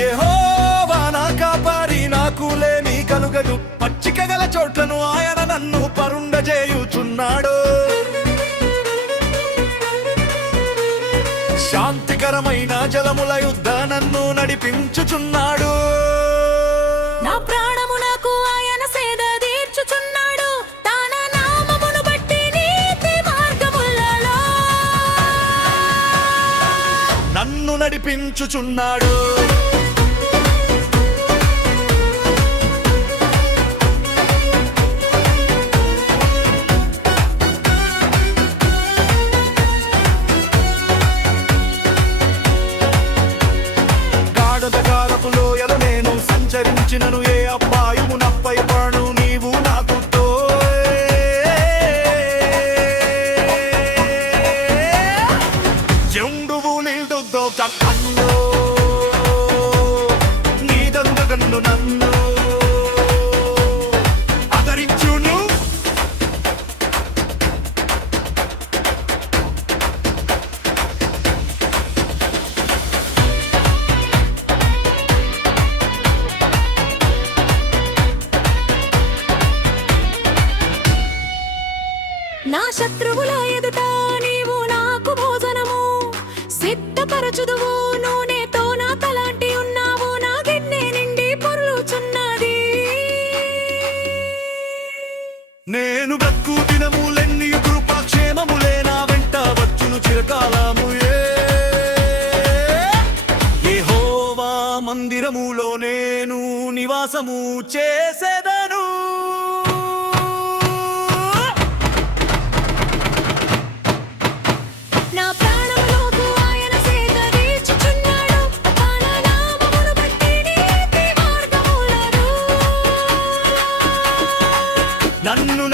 ఏహోవా నా కాపారి నాకు లేమి కలుగదు పచ్చిక గల చోట్లను ఆయన నన్ను పరుండజేయుచున్నాడు. శాంతికరమైన జలముల యుద్ధ నన్ను నడిపించుచున్నాడు. నా ప్రాణము నాకు ఆయన సేద తీర్చుచున్నాడు. తన నామమును బట్టి నన్ను నడిపించుచున్నాడు. సంచరించినను ఏ అబ్బాయుము నప్పై పాడు నీవు నాకు ఎండువు నిల్దుద్దో కన్ను నీదందుగన్ను నన్ను. నా శత్రువుల ఎదుట నీవు నాకు భోజనము. సిద్ధపరచుదువు నూనెతో నా తలాంటి ఉన్నావు. నా గిన్నె నిండి పొరులుచున్నది. నేను బ్రతుకు దినములెన్ని కృపాక్షేమములే నా వెంట వచ్చును చిరకాలము. యెహోవా మందిరములో నేను నివాసము చేసేదను. నన్ను